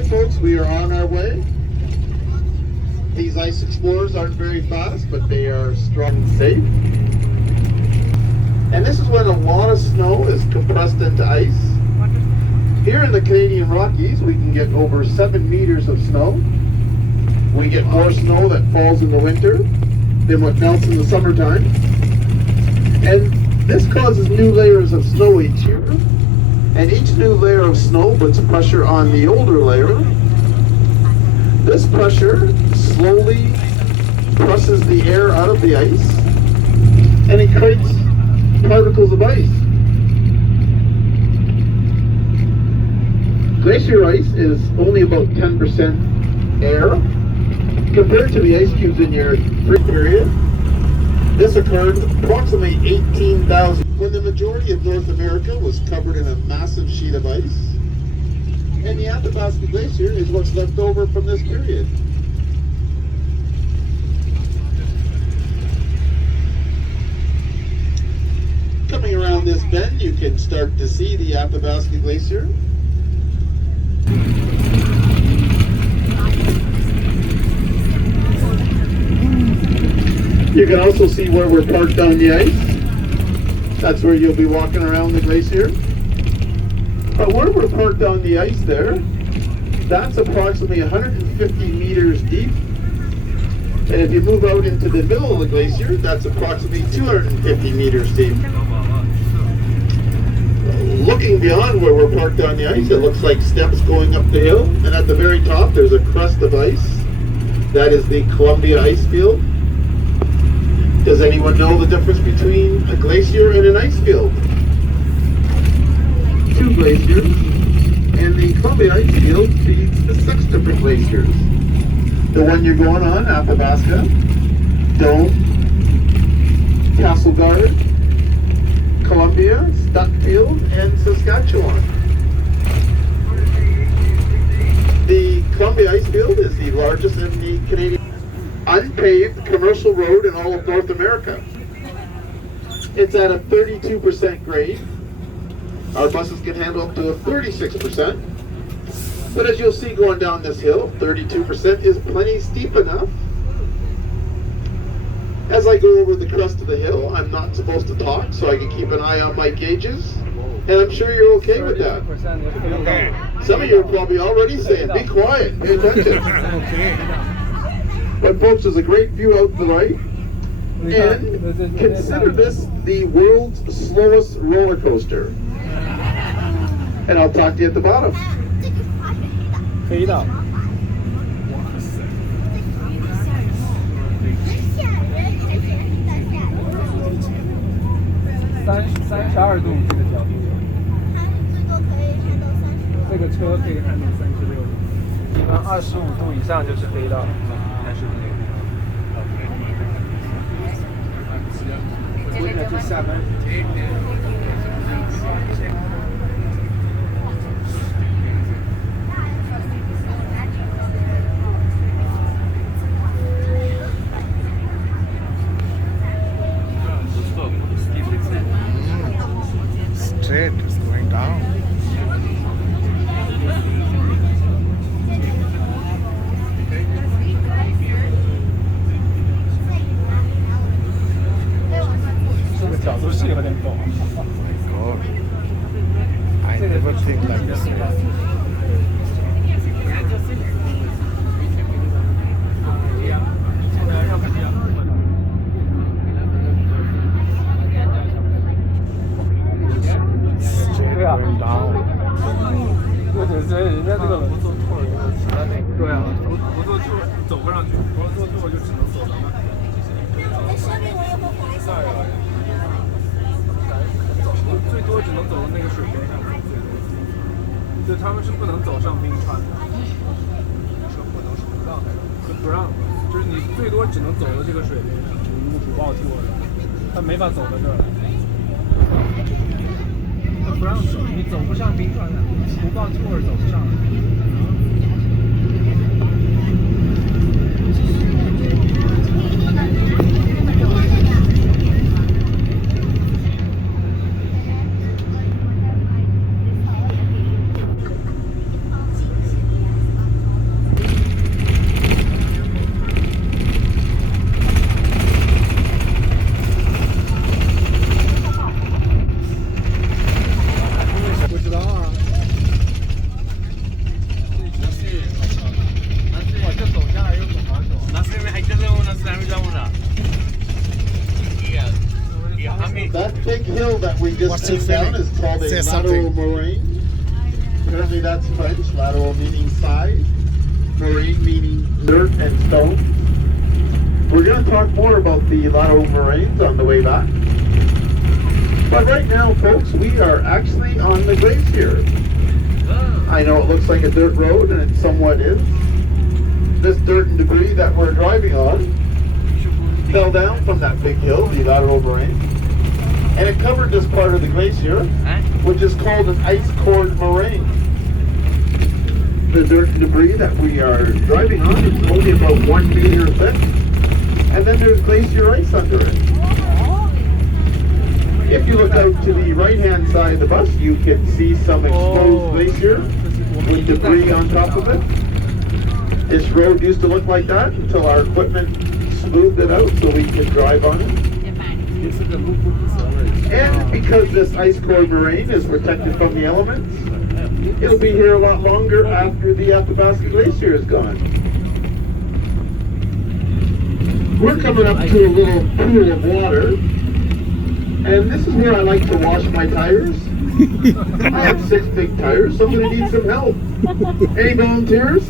Alright folks, we are on our way. These ice explorers aren't very fast, but they are strong and safe. And this is when a lot of snow is compressed into ice. Here in the Canadian Rockies, we can get over 7 meters of snow. We get more snow that falls in the winter than what melts in the summertime. And this causes new layers of snow each year. And each new layer of snow puts pressure on the older layer. This pressure slowly presses the air out of the ice, and it creates particles of ice. Glacier ice is only about 10% air compared to the ice cubes in your free period. This occurred approximately 18,000 when the majority of North America was covered in a massive sheet of ice. And the Athabasca Glacier is what's left over from this period. Coming around this bend, you can start to see the Athabasca Glacier. You can also see where we're parked on the ice. That's where you'll be walking around the glacier. But where we're parked on the ice there, that's approximately 150 meters deep. And if you move out into the middle of the glacier, that's approximately 250 meters deep. Looking beyond where we're parked on the ice, it looks like steps going up the hill. And at the very top, there's a crust of ice. That is the Colombia icefield. Does anyone know the difference between a glacier and an icefield? 2 glaciers, and the Colombia icefield feeds the 6 different glaciers. The one you're going on, Athabasca, Dome, Castleguard, Columbia, Stuckfield, and Saskatchewan. The Colombia icefield is the largest in the Canadian unpaved commercial road in all of North America. It's at a 32% grade. Our buses can handle up to a 36%. But as you'll see going down this hill, 32% is plenty steep enough. As I go over the crest of the hill, I'm not supposed to talk, so I can keep an eye on my gauges. And I'm sure you're okay with that. Some of you are probably already saying, be quiet, pay attention. But folks, there's a great view out to the right. And consider this the world's slowest roller coaster. And I'll talk to you at the bottom. 飞到。32度这个角度。这个车可以handle36度，一般25度以上就是飞到。为了就下班。Straight, it's going down. God, I never think like this. Going down. 对，人家这个不做 tour 对啊，不做 tour 走不上去，不做 tour 就只能走到那。最多只能走到那个水边上，就他们是不能走上冰川的。说不能是不让还是？就不让，就是你最多只能走到这个水边上，如果不报 tour 的，他没法走到这儿来。他不让走，你走不上冰川的，不报 tour 走不上来。hill that we just What's your came down feeling? is called a Say lateral something. moraine. Apparently that's French, lateral meaning side, moraine meaning dirt and stone. We're going to talk more about the lateral moraines on the way back. But right now, folks, we are actually on the glacier. I know it looks like a dirt road, and it somewhat is. This dirt and debris that we're driving on fell down from that big hill, the lateral moraine, and it covered this part of the glacier, which is called an ice core moraine. The dirt and debris that we are driving on is only about 1 meter thick, and then there's glacier ice under it. If you look out to the right-hand side of the bus, you can see some exposed glacier with debris on top of it. This road used to look like that until our equipment smoothed it out so we could drive on it. And because this ice core moraine is protected from the elements, it'll be here a lot longer after the Athabasca Glacier is gone. We're coming up to a little pool of water, and this is where I like to wash my tires. I have 6 big tires. Somebody needs some help. Any volunteers?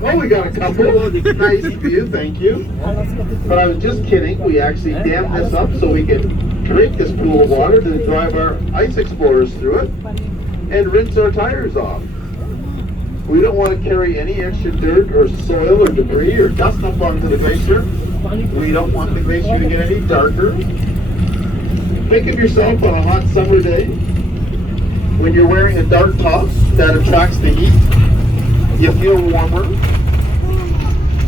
Well, we got a couple. Nice of you, thank you. But I was just kidding. We actually dammed this up so we can drink this pool of water to drive our ice explorers through it and rinse our tires off. We don't want to carry any extra dirt or soil or debris or dust up onto the glacier. We don't want the glacier to get any darker. Think of yourself on a hot summer day when you're wearing a dark top that attracts the heat. You feel warmer.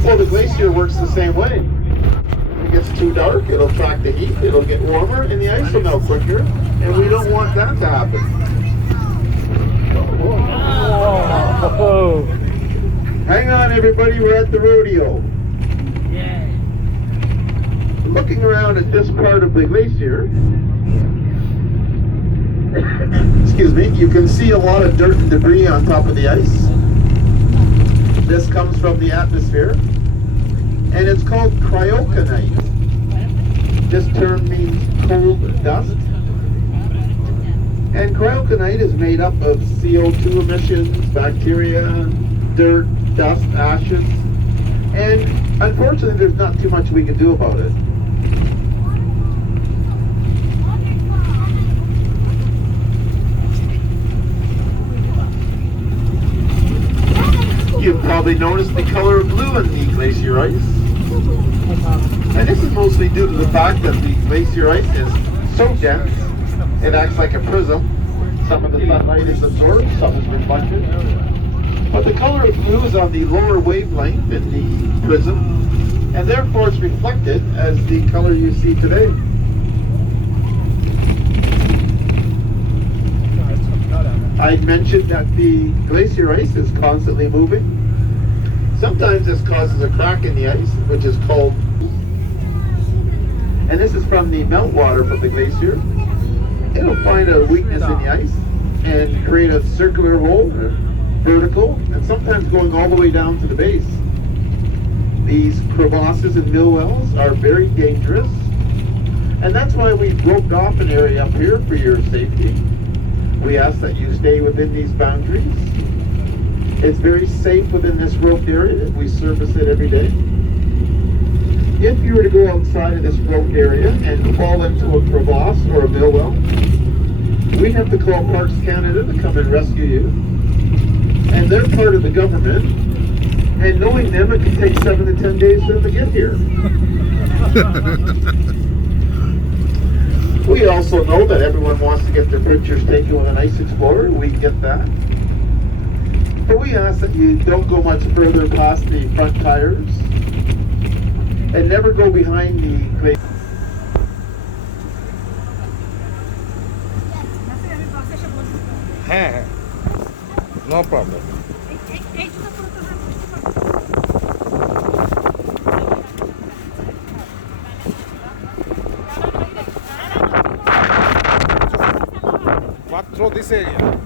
Well, the glacier works the same way. When it gets too dark, it'll attract the heat, it'll get warmer, and the ice will melt quicker, and we don't want that to happen. Hang on, everybody, we're at the rodeo. Looking around at this part of the glacier, excuse me, you can see a lot of dirt and debris on top of the ice. This comes from the atmosphere, and it's called cryoconite. This term means cold dust. And cryoconite is made up of CO2 emissions, bacteria, dirt, dust, ashes, and unfortunately there's not too much we can do about it. You've probably noticed the color of blue in the glacier ice. And this is mostly due to the fact that the glacier ice is so dense, it acts like a prism. Some of the sunlight is absorbed, some is reflected. But the color of blue is on the lower wavelength in the prism, and therefore it's reflected as the color you see today. I mentioned that the glacier ice is constantly moving. Sometimes this causes a crack in the ice, which is called, and this is from the meltwater from the glacier. It'll find a weakness in the ice and create a circular hole, or vertical, and sometimes going all the way down to the base. These crevasses and mill wells are very dangerous, and that's why we roped off an area up here for your safety. We ask that you stay within these boundaries. It's very safe within this roped area. We service it every day. If you were to go outside of this roped area and fall into a crevasse or a mill well, we have to call Parks Canada to come and rescue you. And they're part of the government, and knowing them, it can take 7 to 10 days for them to get here. We also know that everyone wants to get their pictures taken with an ice explorer. We get that. But we ask that you don't go much further past the front tires and never go behind the glacier. No problem. Walk through this area.